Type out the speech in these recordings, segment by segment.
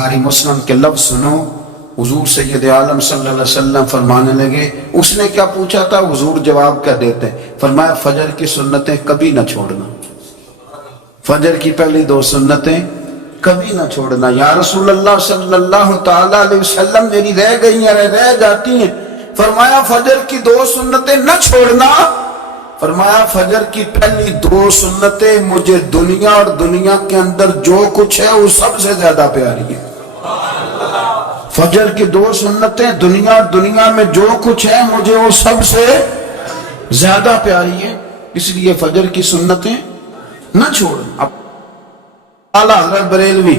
بخاری مسلم کے لفظ سنو. حضور سید عالم صلی اللہ علیہ وسلم فرمانے لگے. اس نے کیا پوچھا تھا؟ حضور جواب کیا دیتے ہیں؟ فرمایا فجر کی سنتیں کبھی نہ چھوڑنا. فجر کی پہلی 2 سنتیں کبھی نہ چھوڑنا. یا رسول اللہ صلی اللہ تعالی علیہ وسلم میری رہ گئی ہیں، رہ جاتی ہیں. فرمایا فجر کی 2 سنتیں نہ چھوڑنا. فرمایا فجر کی پہلی 2 سنتیں مجھے دنیا اور دنیا کے اندر جو کچھ ہے وہ سب سے زیادہ پیاری ہے. فجر کی 2 سنتیں دنیا اور دنیا میں جو کچھ ہے مجھے وہ سب سے زیادہ پیاری ہے. اس لیے فجر کی سنتیں نہ چھوڑنا. اعلیٰ حضرت بریلوی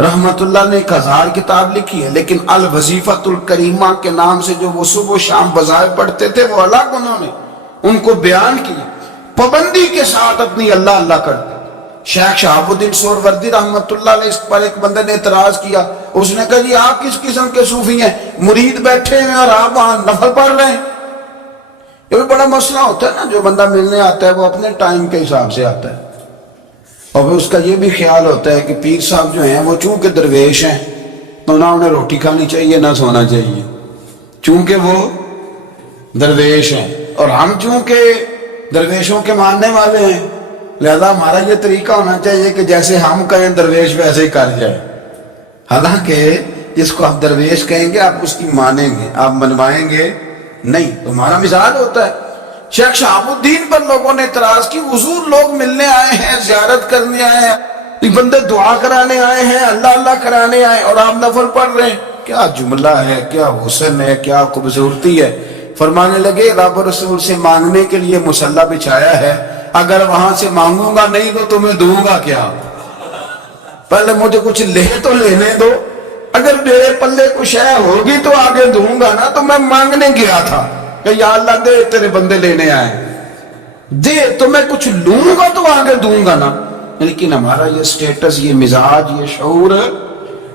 رحمت اللہ نے 1000 کتاب لکھی ہے، لیکن الوظیفۃ الکریمہ کے نام سے جو وہ صبح و شام وظائف پڑھتے تھے وہ الگ انہوں نے ان کو بیان کیا. پابندی کے ساتھ اپنی اللہ اللہ کرتے. شیخ شہاب الدین سہروردی رحمت اللہ علیہ اس پر ایک بندے نے اعتراض کیا. اس نے کہا جی آپ کس قسم کے صوفی ہیں، مرید بیٹھے ہیں اور آپ وہاں نفل پڑھ رہے ہیں؟ یہ بھی بڑا مسئلہ ہوتا ہے نا. جو بندہ ملنے آتا ہے وہ اپنے ٹائم کے حساب سے آتا ہے، اور پھر اس کا یہ بھی خیال ہوتا ہے کہ پیر صاحب جو ہیں وہ چونکہ درویش ہیں تو نہ انہیں روٹی کھانی چاہیے نہ سونا چاہیے، چونکہ وہ درویش ہیں. اور ہم چونکہ درویشوں کے ماننے والے ہیں لہذا ہمارا یہ طریقہ ہونا چاہیے کہ جیسے ہم کہیں درویش ویسے ہی کر جائے. حالانکہ جس کو آپ درویش کہیں گے آپ اس کی مانیں گے، آپ منوائیں گے نہیں. تمہارا مزاج ہوتا ہے. شیخ شہاب الدین پر لوگوں نے اعتراض کی. حضور لوگ ملنے آئے ہیں، زیارت کرنے آئے ہیں، یہ بندے دعا کرانے آئے ہیں، اللہ اللہ کرانے آئے اور آپ نفل پڑھ رہے ہیں. کیا جملہ ہے، کیا حسن ہے، کیا خوبصورتی ہے. فرمانے لگے رب رسول سے مانگنے کے لیے مصلی بچھایا ہے، اگر وہاں سے مانگوں گا نہیں تو تمہیں دوں گا کیا؟ پہلے مجھے کچھ لے تو لینے دو. اگر میرے پلے کچھ ہے ہوگی تو آگے دوں گا نا. تو میں مانگنے گیا تھا کہ یا اللہ دے، تیرے بندے لینے آئے دے، تو میں کچھ لوں گا تو آگے دوں گا نا. لیکن ہمارا یہ سٹیٹس، یہ مزاج، یہ شعور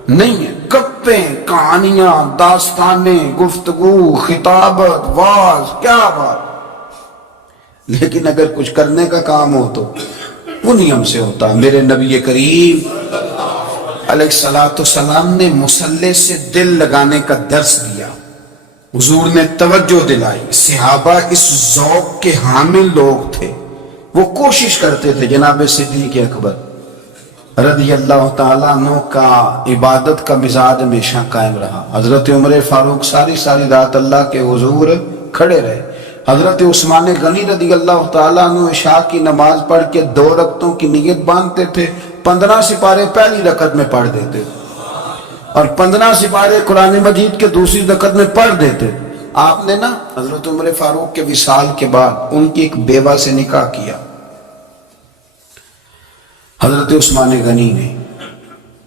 نہیں ہے. گپیں، کہانیاں، داستانیں، گفتگو، خطابت، واز، کیا بات. لیکن اگر کچھ کرنے کا کام ہو تو وہ نیم سے ہوتا. میرے نبی کریم علیہ السلام نے مصلی سے دل لگانے کا درس دیا. حضور نے توجہ دلائی. صحابہ اس ذوق کے حامل لوگ تھے. وہ کوشش کرتے تھے. جناب صدیق اکبر رضی اللہ تعالیٰ عنہ کا عبادت کا مزاج ہمیشہ قائم رہا. حضرت عمر فاروق ساری رات اللہ کے حضور کھڑے رہے. حضرت عثمان غنی رضی اللہ تعالیٰ عنہ عشاء کی نماز پڑھ کے 2 رکعتوں کی نیت باندھتے تھے. 15 سپارے پہلی رکعت میں پڑھ دیتے اور 15 سپارے قرآن مجید کے دوسری رکعت میں پڑھ دیتے. آپ نے نا حضرت عمر فاروق کے وصال کے بعد ان کی ایک بیوہ سے نکاح کیا. حضرت عثمان غنی نے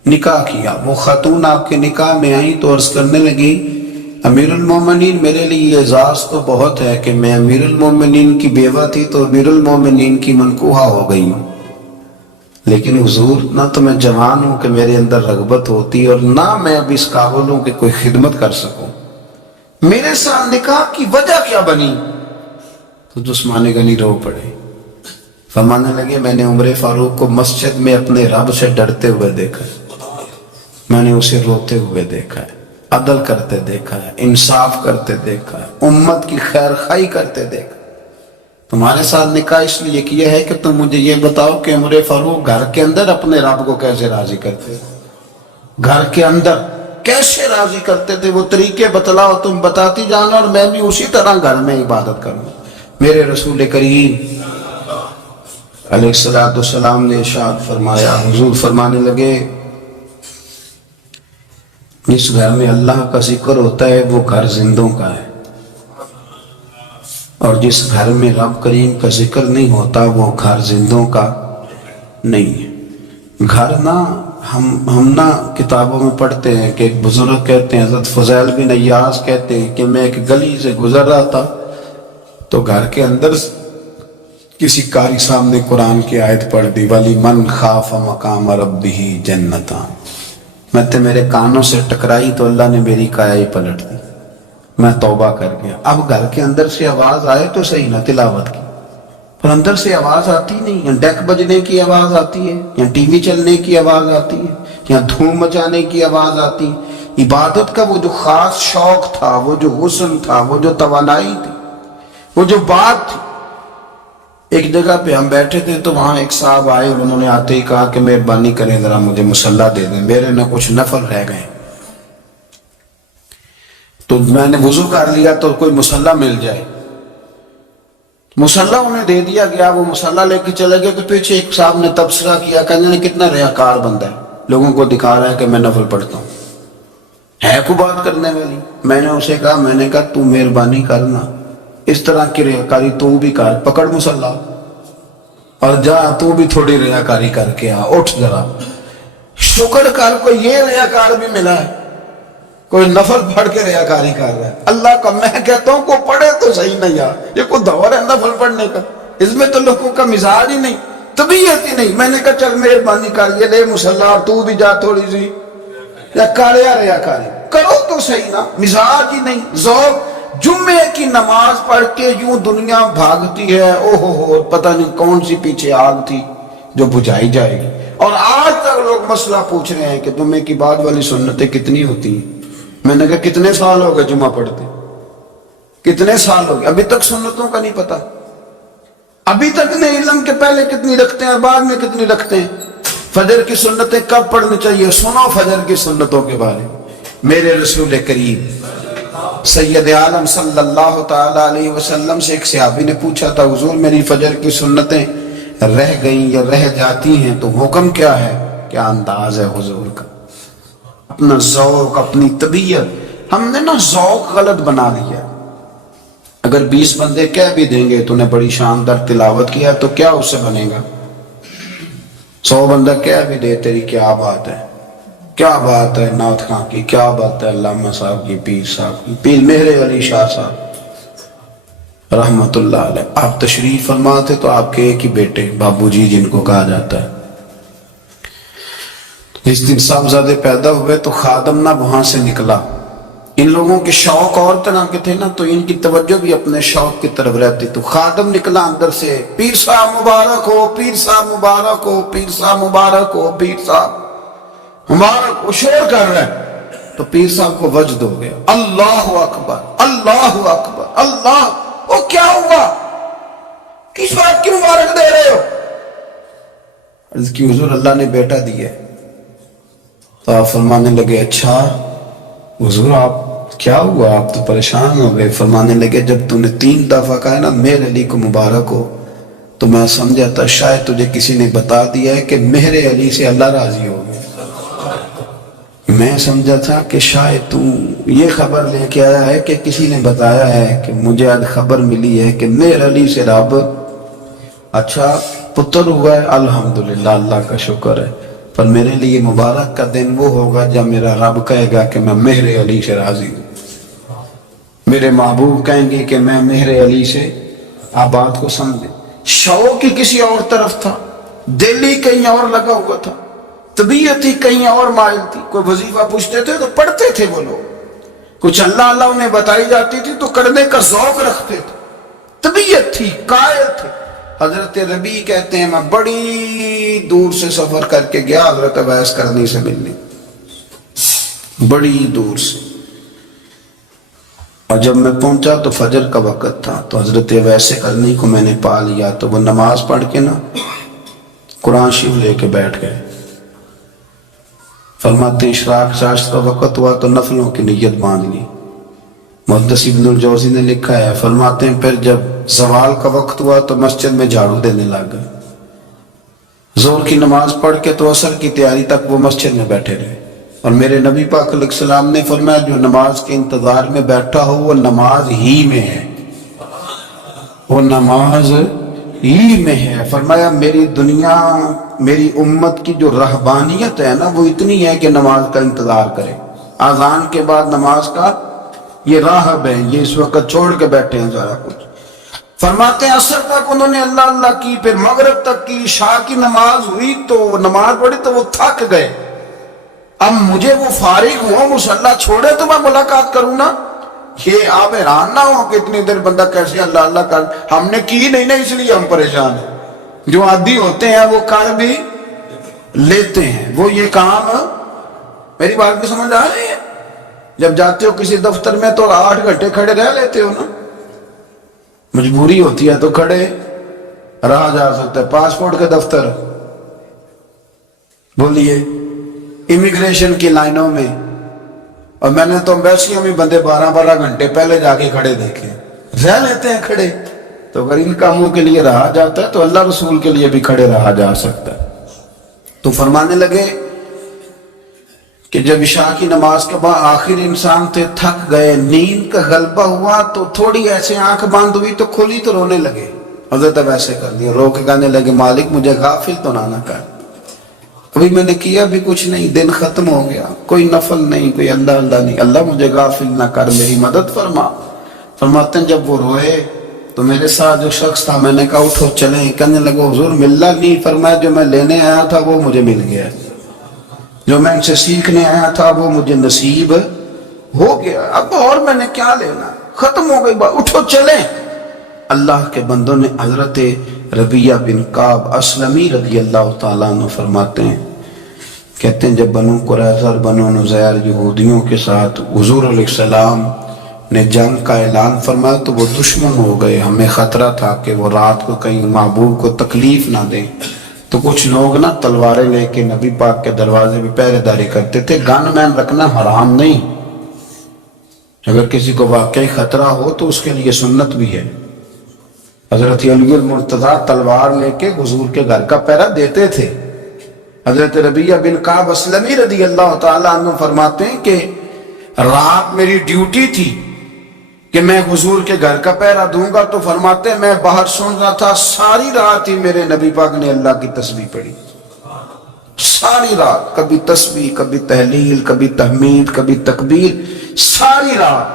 نکاح کیا. وہ خاتون آپ کے نکاح میں آئی تو عرض کرنے لگی امیر المومنین میرے لیے اعزاز تو بہت ہے کہ میں امیر المومنین کی بیوہ تھی تو امیر المومنین کی منکوحہ ہو گئی ہوں، لیکن حضور نہ تو میں جوان ہوں کہ میرے اندر رغبت ہوتی اور نہ میں اب اس قابل ہوں کہ کوئی خدمت کر سکوں. میرے ساتھ نکاح کی وجہ کیا بنی؟ تو عثمان غنی رو پڑے. فرمانے لگے میں نے عمر فاروق کو مسجد میں اپنے رب سے ڈرتے ہوئے دیکھا ہے، میں نے اسے روتے ہوئے دیکھا ہے، عدل کرتے دیکھا ہے، انصاف کرتے دیکھا ہے، امت کی خیر خواہی کرتے دیکھا. تمہارے ساتھ نکاح اس لیے کیا ہے کہ تم مجھے یہ بتاؤ کہ عمر فاروق گھر کے اندر اپنے رب کو کیسے راضی کرتے، گھر کے اندر کیسے راضی کرتے تھے. وہ طریقے بتلاؤ، تم بتاتی جانا اور میں بھی اسی طرح گھر میں عبادت کروں. میرے رسول کریم علیہ السلام نے ارشاد فرمایا. حضور فرمانے لگے جس گھر میں اللہ کا ذکر ہوتا ہے وہ گھر زندوں کا ہے، اور جس گھر میں رب کریم کا ذکر نہیں ہوتا وہ گھر زندوں کا نہیں ہے. گھر نہ ہم نہ کتابوں میں پڑھتے ہیں کہ ایک بزرگ کہتے ہیں، حضرت فضیل بن عیاض کہتے ہیں کہ میں ایک گلی سے گزر رہا تھا تو گھر کے اندر کسی قاری صاحب نے قرآن کی آیت پڑھ دی وَلِمَنْ خَافَ مَقَامَ رَبِّهِ جَنَّتَانِ. میں تے میرے کانوں سے ٹکرائی تو اللہ نے میری کایا ہی پلٹ دی، میں توبہ کر گیا. اب گھر کے اندر سے آواز آئے تو صحیح نہ تلاوت کی، پر اندر سے آواز آتی نہیں. یا ڈیک بجنے کی آواز آتی ہے، یا ٹی وی چلنے کی آواز آتی ہے، یا دھوم مچانے کی آواز آتی. عبادت کا وہ جو خاص شوق تھا، وہ جو حسن تھا، وہ جو توانائی تھی، وہ جو بات تھی. ایک جگہ پہ ہم بیٹھے تھے تو وہاں ایک صاحب آئے اور انہوں نے آتے ہی کہا کہ مہربانی کریں ذرا مجھے مصلی دے دیں، میرے نہ کچھ نفل رہ گئے. تو میں نے وضو کر لیا تو کوئی مصلی مل جائے. مصلی انہیں دے دیا گیا، وہ مصلی لے کے چلے گئے. تو پیچھے ایک صاحب نے تبصرہ کیا، کہنے کتنا ریاکار بندہ ہے، لوگوں کو دکھا رہا ہے کہ میں نفل پڑھتا ہوں، ہے کو بات کرنے والی. میں نے اسے کہا، میں نے کہا تو مہربانی کرنا، اس طرح کی ریاکاری تو بھی کر، پکڑ مصلی اور جا تو بھی تھوڑی ریاکاری کر کے آ، اٹھ ذرا شکر کر. کوئی یہ ریاکار بھی ملا ہے، کوئی نفل پڑھ کے ریاکاری کر رہا ہے. اللہ کا میں کہتا ہوں کو پڑھے تو صحیح نہیں. یار یہ کوئی دور ہے نفل پڑھنے کا؟ اس میں تو لوگوں کا مزاج ہی نہیں، طبیعت ہی نہیں. میں نے کہا چل مہربانی کر، یہ لے مصلی اور تو بھی جا تھوڑی سی یا کر یا ریاکاری کرو تو صحیح نا. مزاج ہی نہیں، ذوق. جمعے کی نماز پڑھ کے یوں دنیا بھاگتی ہے، اوہو پتہ نہیں کون سی پیچھے آگ تھی جو بجھائی جائے گی. اور آج تک لوگ مسئلہ پوچھ رہے ہیں کہ جمعے کی بعد والی سنتیں کتنی ہوتی ہیں. میں نے کہا کتنے سال ہو گئے جمعہ پڑھتے، کتنے سال ہو گئے، ابھی تک سنتوں کا نہیں پتا. ابھی تک نہیں علم کے پہلے کتنی رکھتے ہیں اور بعد میں کتنی رکھتے ہیں. فجر کی سنتیں کب پڑھنی چاہیے؟ سنو فجر کی سنتوں کے بارے میں. میرے رسول کریم سید عالم صلی اللہ تعالی علیہ وسلم سے ایک صحابی نے پوچھا تھا، حضور میری فجر کی سنتیں رہ گئیں یا رہ جاتی ہیں تو حکم کیا ہے؟ کیا انداز ہے حضور کا، اپنا ذوق، اپنی طبیعت. ہم نے نا ذوق غلط بنا لیا. اگر 20 بندے کہہ بھی دیں گے تو نے بڑی شاندار تلاوت کیا تو کیا اس سے بنے گا؟ 100 بندہ کہہ بھی دے تیری کیا بات ہے، کیا بات ہے نعت خاں کی، کیا بات ہے علامہ صاحب کی، پیر صاحب کی، پیر مہر علی شاہ صاحب رحمت اللہ علیہ. آپ تشریف فرما تھے تو آپ کے ایک ہی بیٹے بابو جی جن کو کہا جاتا ہے، جس دن صاحبزادے پیدا ہوئے تو خادم نہ وہاں سے نکلا. ان لوگوں کے شوق اور طرح کے تھے نا، تو ان کی توجہ بھی اپنے شوق کی طرف رہتی. تو خادم نکلا اندر سے، پیر صاحب مبارک ہو، پیر صاحب مبارک ہو، پیر صاحب مبارک ہو، پیر صاحب مبارک ہو، شور کر رہا ہے. تو پیر صاحب کو وجد ہو گیا، اللہ اکبر اللہ اکبر اللہ. وہ کیا ہوا، کس بات کی مبارک دے رہے ہو؟ عرض کی حضور اللہ نے بیٹا دیا. تو آپ فرمانے لگے اچھا حضور آپ کیا ہوا، آپ تو پریشان ہو گئے. فرمانے لگے جب تو نے 3 دفعہ کہا نا مہر علی کو مبارک ہو تو میں سمجھا تھا شاید تجھے کسی نے بتا دیا ہے کہ مہر علی سے اللہ راضی ہو گیا. میں سمجھا تھا کہ شاید تو یہ خبر لے کے آیا ہے کہ کسی نے بتایا ہے کہ مجھے آج خبر ملی ہے کہ مہر علی سے رب اچھا پتر ہوا ہے. الحمدللہ اللہ کا شکر ہے. پر میرے لیے مبارک کا دن وہ ہوگا جب میرا رب کہے گا کہ میں مہر علی سے راضی ہوں. میرے محبوب کہیں گے کہ میں مہر علی سے. آپ بات کو سمجھیں، شوق ہی کسی اور طرف تھا، دل ہی کہیں اور لگا ہوا تھا، طبیعت ہی کہیں اور مائل تھی. کوئی وظیفہ پوچھتے تھے تو پڑھتے تھے وہ لوگ، کچھ اللہ اللہ انہیں بتائی جاتی تھی تو کرنے کا ذوق رکھتے تھے، طبیعت تھی، قائل تھے. حضرت ربیع کہتے ہیں میں بڑی دور سے سفر کر کے گیا حضرت اویس کرنی سے ملنے، بڑی دور سے. اور جب میں پہنچا تو فجر کا وقت تھا. تو حضرت اویس کرنی کو میں نے پا لیا. تو وہ نماز پڑھ کے نا قرآن شریف لے کے بیٹھ گئے. فرماتے اشراق چاشت کا وقت ہوا تو نفلوں کی نیت باندھ لی. محدث ابن الجوزی نے لکھا ہے، فرماتے ہیں پھر جب زوال کا وقت ہوا تو مسجد میں جھاڑو دینے لگ گئے. زور کی نماز پڑھ کے تو عصر کی تیاری تک وہ مسجد میں بیٹھے رہے. اور میرے نبی پاک علیہ السلام نے فرمایا جو نماز کے انتظار میں بیٹھا ہو وہ نماز ہی میں ہے، وہ نماز ہی میں ہے. فرمایا میری دنیا میری امت کی جو رہبانیت ہے نا وہ اتنی ہے کہ نماز کا انتظار کرے. اذان کے بعد نماز کا یہ راہب ہے، یہ اس وقت چھوڑ کے بیٹھے ہیں سارا کچھ. فرماتے ہیں عصر تک انہوں نے اللہ اللہ کی، پھر مغرب تک کی، عشاء کی نماز ہوئی تو نماز پڑھی تو وہ تھک گئے. اب مجھے وہ فارغ ہو مصلی چھوڑے تو میں ملاقات کروں نا. یہ آپ حیران نہ ہو کہ اتنی دیر بندہ کیسے اللہ اللہ کر. ہم نے کی نہیں نا اس لیے ہم پریشان ہیں. جو عادی ہوتے ہیں وہ کر بھی لیتے ہیں، وہ یہ کام میری بات کی سمجھ آ رہی ہے؟ جب جاتے ہو کسی دفتر میں تو 8 گھنٹے کھڑے رہ لیتے ہو نا، مجبوری ہوتی ہے تو کھڑے رہا جا سکتا ہے۔ پاسپورٹ کے دفتر بولیے، امیگریشن کی لائنوں میں، اور میں نے تو امبیسیوں میں بندے 12 گھنٹے پہلے جا کے کھڑے دیکھے، رہ لیتے ہیں کھڑے۔ تو اگر ان کاموں کے لیے رہا جاتا ہے تو اللہ رسول کے لیے بھی کھڑے رہا جا سکتا ہے۔ تو فرمانے لگے کہ جب عشاء کی نماز کے بعد آخر انسان تھے، تھک گئے، نیند کا غلبہ ہوا، تو تھوڑی ایسے آنکھ بند ہوئی تو کھلی تو رونے لگے۔ حضرت ویسے کر لیا، رو کے کہنے لگے مالک مجھے غافل تو نہ کر، ابھی میں نے کیا بھی کچھ نہیں، دن ختم ہو گیا، کوئی نفل نہیں، کوئی اللہ نہیں، اللہ مجھے غافل نہ کر، میری مدد فرما۔ فرماتے ہیں جب وہ روئے تو میرے ساتھ جو شخص تھا، میں نے کہا اٹھو چلیں، کہنے لگا حضور ملنا نہیں، فرمایا جو میں لینے آیا تھا وہ مجھے مل گیا، جو میں ان سے سیکھنے آیا تھا وہ مجھے نصیب ہو گیا، اب اور میں نے کیا لینا، ختم ہو گئی بات، اٹھو چلیں۔ اللہ کے بندوں نے حضرت ربیہ بن کعب اسلمی رضی اللہ تعالیٰ عنہ فرماتے ہیں، کہتے ہیں جب بنو قریظہ اور بنو نذیر یہودیوں کے ساتھ حضور علیہ السلام نے جنگ کا اعلان فرمایا تو وہ دشمن ہو گئے، ہمیں خطرہ تھا کہ وہ رات کو کہیں محبوب کو تکلیف نہ دیں، تو کچھ لوگ نا تلواریں لے کے نبی پاک کے دروازے پہ پہرے داری کرتے تھے۔ گن مین رکھنا حرام نہیں، اگر کسی کو واقعی خطرہ ہو تو اس کے لیے سنت بھی ہے۔ حضرت علی المرتضیٰ تلوار لے کے حضور کے گھر کا پہرا دیتے تھے۔ حضرت ربیہ بن کعب اسلمی رضی اللہ تعالیٰ عنہ فرماتے ہیں کہ رات میری ڈیوٹی تھی کہ میں حضور کے گھر کا پہرا دوں گا، تو فرماتے ہیں میں باہر سن رہا تھا، ساری رات ہی میرے نبی پاک نے اللہ کی تسبیح پڑھی، ساری رات، کبھی تسبیح، کبھی تحلیل، کبھی تحمید، کبھی تکبیر، ساری رات۔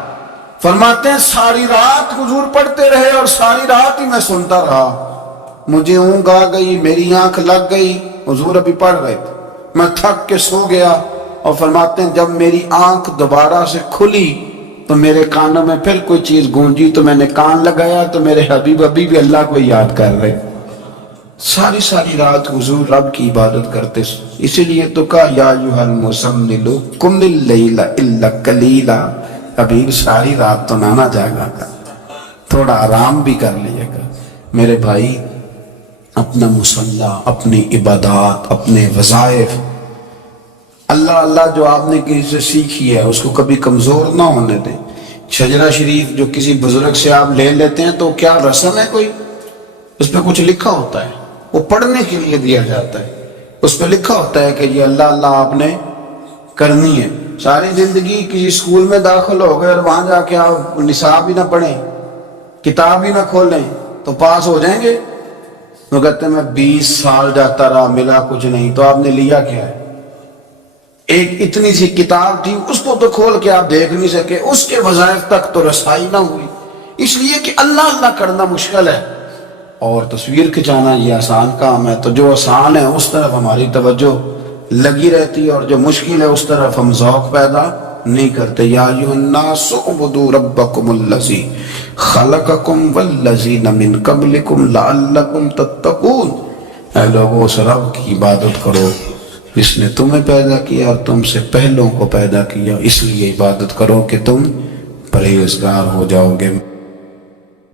فرماتے ہیں ساری رات حضور پڑھتے رہے اور ساری رات ہی میں سنتا رہا، مجھے اونگ آ گئی، میری آنکھ لگ گئی، حضور ابھی پڑھ رہے تھے، میں تھک کے سو گیا۔ اور فرماتے ہیں جب میری آنکھ دوبارہ سے کھلی تو میرے کانوں میں پھر کوئی چیز گونجی، تو میں نے کان لگایا تو میرے حبیب ابھی بھی اللہ کو یاد کر رہے۔ ساری رات حضور رب کی عبادت کرتے، اسی لیے تو کہا یا ایھا المزمل قم اللیل الا قلیلا، حبیب ساری رات تو نہ جاگا کر، تھوڑا آرام بھی کر لیا کر۔ میرے بھائی اپنا مصلی، اپنی عبادات، اپنے وظائف، اللہ اللہ جو آپ نے کسی سے سیکھی ہے اس کو کبھی کمزور نہ ہونے دیں۔ شجرہ شریف جو کسی بزرگ سے آپ لے لیتے ہیں تو کیا رسم ہے کوئی؟ اس پہ کچھ لکھا ہوتا ہے، وہ پڑھنے کے لیے دیا جاتا ہے، اس پہ لکھا ہوتا ہے کہ یہ اللہ اللہ آپ نے کرنی ہے۔ ساری زندگی کسی اسکول میں داخل ہو گئے اور وہاں جا کے آپ نصاب ہی نہ پڑھیں، کتاب ہی نہ کھولیں تو پاس ہو جائیں گے؟ وہ کہتے ہیں میں 20 سال جاتا رہا ملا کچھ نہیں، تو آپ نے لیا کیا ہے؟ ایک اتنی سی کتاب تھی، اس کو تو کھول کے آپ دیکھ نہیں سکے، اس کے وظائف تک تو رسائی نہ ہوئی، اس لیے کہ اللہ اللہ کرنا مشکل ہے اور تصویر کھنچانا یہ آسان کام ہے۔ تو جو آسان ہے اس طرف ہماری توجہ لگی رہتی ہے اور جو مشکل ہے اس طرف ہم ذوق پیدا نہیں کرتے۔ یا ایھا الناس اعبدوا ربکم الذی خلقکم والذین من قبلکم لعلکم تتقون، اے لوگو اس رب کی عبادت کرو جس نے تمہیں پیدا کیا اور تم سے پہلوں کو پیدا کیا، اس لیے عبادت کرو کہ تم پرہیزگار ہو جاؤ گے۔